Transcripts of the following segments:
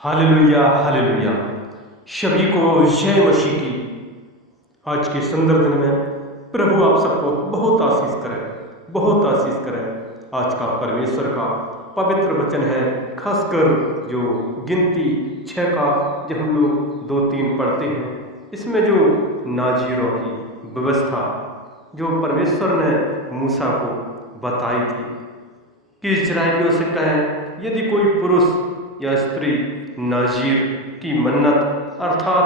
Hallelujah hallelujah. सभी को जय मसीह की। आज के सुंदर दिन में प्रभु आप सबको बहुत आशीष करें, बहुत आशीष करें। आज का परमेश्वर का पवित्र वचन है, खासकर जो गिनती 6 का जब हम लोग 2-3 पढ़ते हैं, इसमें जो नाज़ीरों की व्यवस्था जो परमेश्वर ने मूसा को बताई थी कि इस्राएलियों से कहे, यदि कोई पुरुष या स्त्री नाज़ीर की मन्नत अर्थात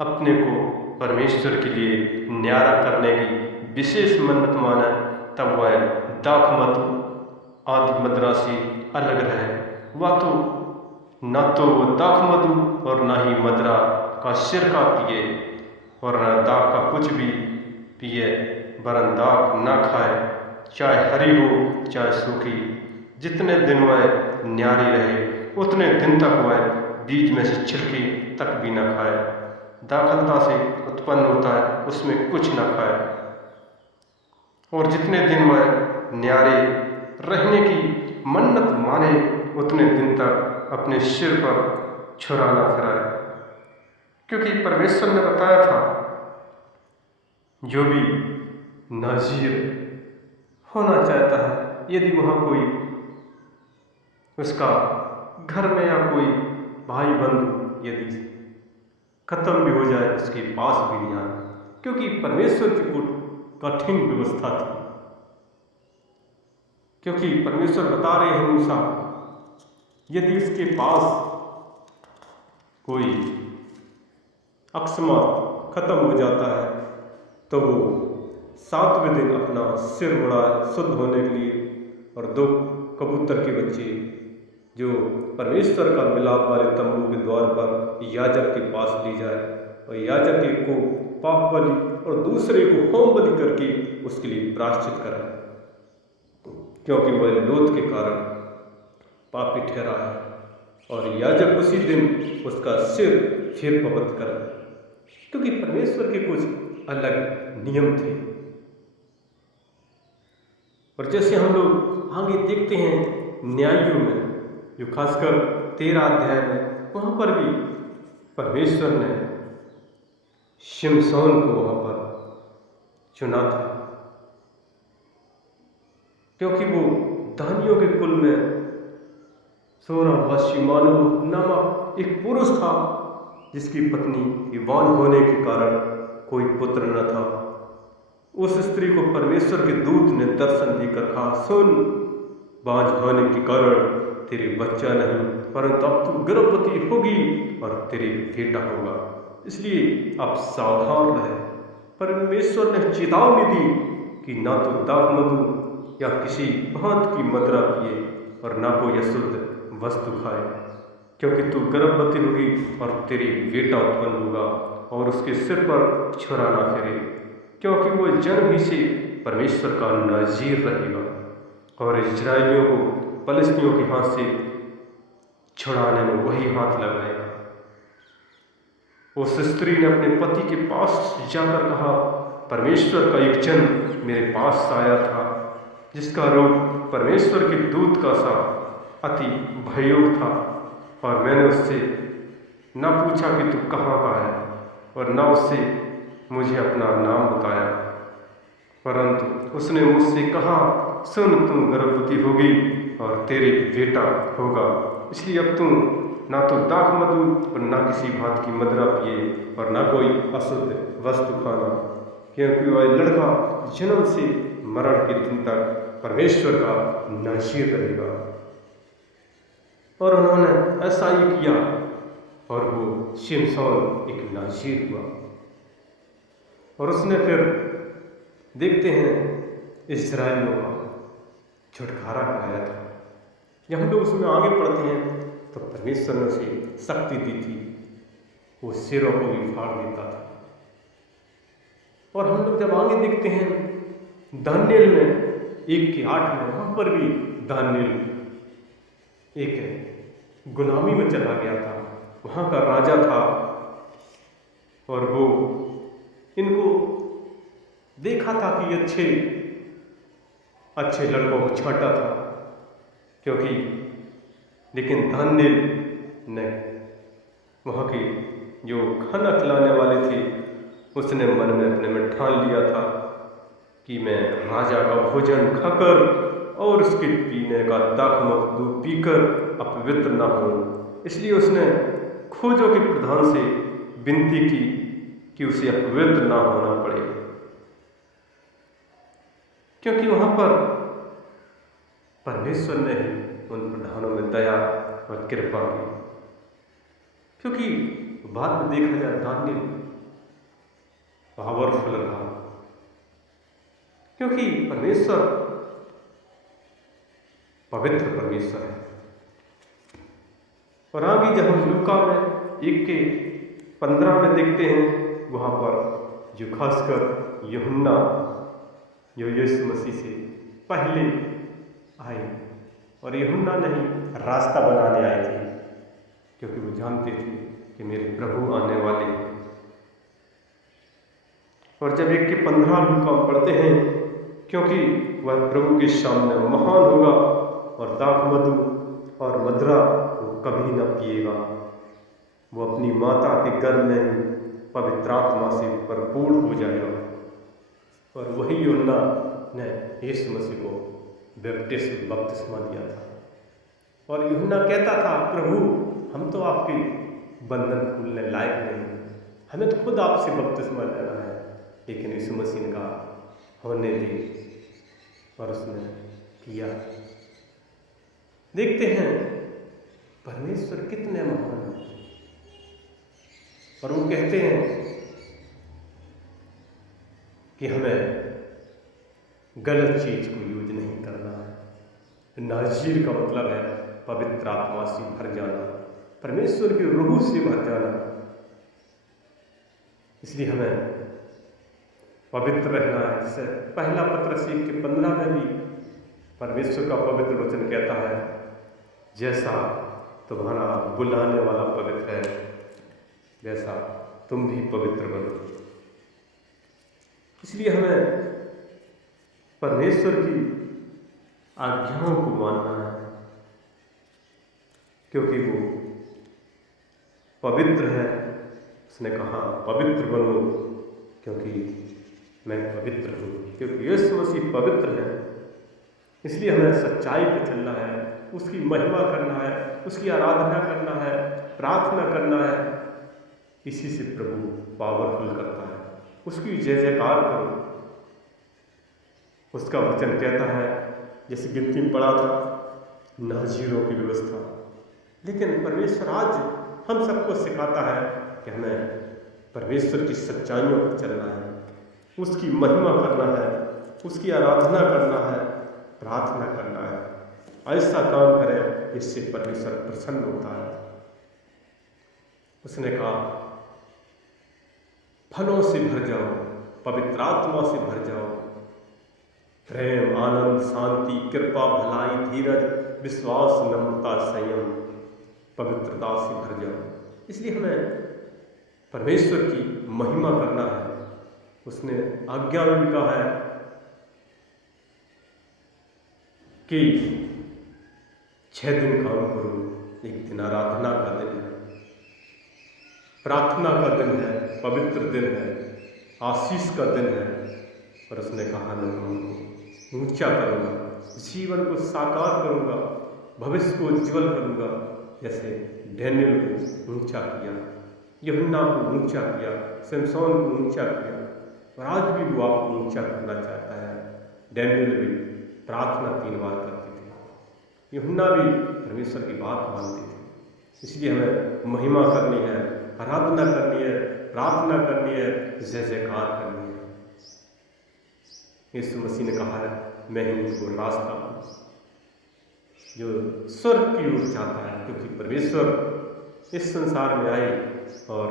अपने को परमेश्वर के लिए न्यारा करने की विशेष मन्नत माने, तब वह दाखमधु आदि मदिरा से अलग रहे। वह तो न तो वो दाखमधु और न ही मदिरा का सिरका पिए और न दाख का कुछ भी पिए, वरन दाख न खाए, चाहे हरी हो चाहे सूखी। जितने दिन वह न्यारी रहे उतने दिन तक वह बीज में से छिलकी तक भी न खाए। दाखलता से उत्पन्न होता है उसमें कुछ न खाए। और जितने दिन वह न्यारे रहने की मन्नत माने उतने दिन तक अपने सिर पर छुरा न फिराए, क्योंकि परमेश्वर ने बताया था जो भी नाज़ीर होना चाहता है, यदि वहाँ कोई उसका घर में या कोई भाई बंधु यदि खत्म भी हो जाए उसके पास भी नहीं आए, क्योंकि परमेश्वर की कुछ कठिन व्यवस्था थी। क्योंकि परमेश्वर बता रहे हैं मूसा, यदि उसके पास कोई अकस्मात खत्म हो जाता है तो वो 7वें दिन अपना सिर मुड़ाए शुद्ध होने के लिए, और 2 कबूतर के बच्चे जो परमेश्वर का मिलाप वाले तंबू के द्वार पर याजक के पास ले जाए, और याजक एक को पाप बलि और दूसरे को होम बलि करके उसके लिए प्रायश्चित कराए, क्योंकि वह लोथ के कारण पापी ठहरा है। और याजक उसी दिन उसका सिर फिर पवित्र करे, क्योंकि परमेश्वर के कुछ अलग नियम थे। और जैसे हम लोग आगे देखते हैं न्यायों में, जो खासकर 13 अध्याय में, वहाँ पर भी परमेश्वर ने शिमशोन को वहाँ पर चुना था, क्योंकि वो दानियों के कुल में सोरावासी मानव नामक एक पुरुष था जिसकी पत्नी युवान होने के कारण कोई पुत्र न था। उस स्त्री को परमेश्वर के दूत ने दर्शन देकर कहा, सुन, बांझ होने के कारण तेरे बच्चा नहीं, परंतु अब तू गर्भवती होगी और तेरे बेटा होगा, इसलिए आप सावधान रहे। परमेश्वर ने चेतावनी दी कि ना तो दाखमधु या किसी भांत की मदिरा पिए और ना कोई अशुद्ध वस्तु खाए, क्योंकि तू गर्भवती होगी और तेरे बेटा उत्पन्न होगा और उसके सिर पर छुरा ना फिरे, क्योंकि वो जन्म ही से परमेश्वर का नाज़ीर रहेगा और इस्राएलियों को फलिस्तियों के हाथ से छुड़ाने में वही हाथ लगाएगा। उस स्त्री ने अपने पति के पास जाकर कहा, परमेश्वर का एक जन मेरे पास आया था जिसका रूप परमेश्वर के दूत का सा अति भयानक था, और मैंने उससे न पूछा कि तू कहाँ का है और न उससे मुझे अपना नाम बताया, परंतु उसने मुझसे कहा, सुन, तुम गर्भवती होगी और तेरे बेटा होगा, इसलिए अब तुम ना तो दाखमधु और ना किसी भांत की मदिरा पिए और ना कोई अशुद्ध वस्तु खाना, क्योंकि वह लड़का जन्म से मरण के दिन तक परमेश्वर का नाज़ीर रहेगा। और उन्होंने ऐसा ही किया और वो शिमशोन एक नाज़ीर हुआ। और उसने फिर देखते हैं इस्राएलियों का छुटकारा कराया था। जब हम लोग उसमें आगे पढ़ते हैं तो परमेश्वर ने उसे शक्ति दी थी, वो सिरों को भी फाड़ देता था। और हम लोग जब आगे देखते हैं दानियेल में 1:8 में, वहाँ पर भी दानियेल एक गुलामी में चला गया था, वहाँ का राजा था, और वो इनको देखा था कि अच्छे लड़कों को छांटा था, क्योंकि लेकिन दानियेल ने वहाँ की जो खाना खिलाने वाले थे उसने मन में अपने में ठान लिया था कि मैं राजा का भोजन खाकर और उसके पीने का दाखमत दूध पीकर अपवित्र ना हो। इसलिए उसने खोजों के प्रधान से विनती की कि उसे अपवित्र ना होना पड़े, क्योंकि वहाँ पर परमेश्वर ने ही उन प्रधानों में दया और कृपा की। क्योंकि बाद में देखा जाए दानियल पावरफुल रहा, क्योंकि परमेश्वर पवित्र परमेश्वर है। और आगे जब हम लूका में 1:15 में देखते हैं, वहाँ पर जो खासकर यूहन्ना जो यीशु मसीह से पहले आए, और यूहन्ना नहीं रास्ता बनाने आए थे, क्योंकि वो जानते थे कि मेरे प्रभु आने वाले हैं। और जब 1:15 लूका पढ़ते हैं, क्योंकि वह प्रभु के सामने महान होगा और दाखमधु और मदिरा वो कभी न पिएगा, वो अपनी माता के गर्भ में पवित्र आत्मा से भरपूर हो जाएगा। और वही यूहन्ना ने यीशु मसीह को बपतिस्मा दिया था। और यूहन्ना कहता था, प्रभु हम तो आपके बंधन खोलने लायक नहीं, हमें तो खुद आपसे बपतिस्मा लेना है। लेकिन यीशु मसीह ने कहा होने दे, और उसने किया। देखते हैं परमेश्वर कितने महान हैं। और वो कहते हैं कि हमें गलत चीज को यूज नहीं करना है। नाज़ीर का मतलब है पवित्र आत्मा से भर जाना, परमेश्वर की रूह से भर जाना। इसलिए हमें पवित्र रहना है। जैसे पहला पत्रस 1:15 में भी परमेश्वर का पवित्र वचन कहता है, जैसा तुम्हारा बुलाने वाला पवित्र है वैसा तुम भी पवित्र बनो। इसलिए हमें परमेश्वर की आज्ञाओं को मानना है, क्योंकि वो पवित्र है। उसने कहा पवित्र बनो, क्योंकि मैं पवित्र हूँ। क्योंकि यीशु मसीह पवित्र है, इसलिए हमें सच्चाई पे चलना है, उसकी महिमा करना है, उसकी आराधना करना है, प्रार्थना करना है। इसी से प्रभु पावरफुल करता है। उसकी जय जयकार करो। उसका वचन कहता है, जैसे गिनती में पढ़ा था, नाज़ीरों की व्यवस्था। लेकिन परमेश्वर आज हम सबको सिखाता है कि हमें परमेश्वर की सच्चाइयों पर चलना है, उसकी महिमा करना है, उसकी आराधना करना है, प्रार्थना करना है। ऐसा काम करें जिससे परमेश्वर प्रसन्न होता है। उसने कहा फलों से भर जाओ, पवित्र आत्मा से भर जाओ, प्रेम, आनंद, शांति, कृपा, भलाई, धीरज, विश्वास, नम्रता, संयम, पवित्रता से भर जाओ। इसलिए हमें परमेश्वर की महिमा करना है। उसने आज्ञा में कहा है कि 6 दिन काम करो, एक दिन आराधना का दिन है, प्रार्थना का दिन है, पवित्र दिन है, आशीष का दिन है। और उसने कहा मैं तुमको ऊंचा करूँगा, जीवन को साकार करूँगा, भविष्य को उज्ज्वल करूँगा। जैसे डैनियल को ऊंचा किया, यूहन्ना को ऊंचा किया, सिमसोन को ऊंचा किया, और आज भी वो आपको ऊंचा करना चाहता है। डैनियल भी प्रार्थना 3 बार करते थे, यूहन्ना भी परमेश्वर की बात मानते थे। इसलिए हमें महिमा करनी है, आराधना करनी है, प्रार्थना करनी है, जय जयकार करनी है। यीशु मसीह ने कहा है मैं ही वो रास्ता हूँ जो स्वर्ग की ओर जाता है, क्योंकि परमेश्वर इस संसार में आए और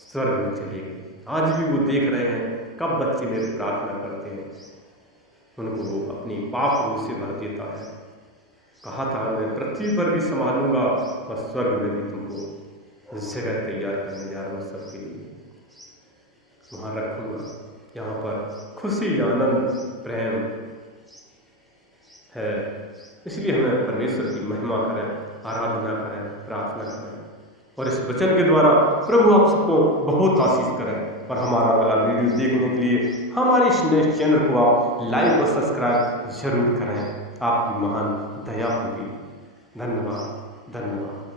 स्वर्ग में चले गए। आज भी वो देख रहे हैं कब बच्चे मेरी प्रार्थना करते हैं, उनको वो अपनी पाप रूह से भर देता है। कहा था मैं पृथ्वी पर भी संभालूंगा और स्वर्ग में भी तुमको जगह तैयार करने जा रहा हूँ सबके लिए, वहाँ रखूँगा। यहाँ पर खुशी, आनंद, प्रेम है। इसलिए हमें परमेश्वर की महिमा करें, आराधना करें, प्रार्थना करें और इस वचन के द्वारा प्रभु आप सबको बहुत आशीष करें। और हमारा अगला वीडियो देखने के लिए हमारे इस नए चैनल को आप लाइक और सब्सक्राइब जरूर करें। आपकी महान दया होगी। धन्यवाद, धन्यवाद।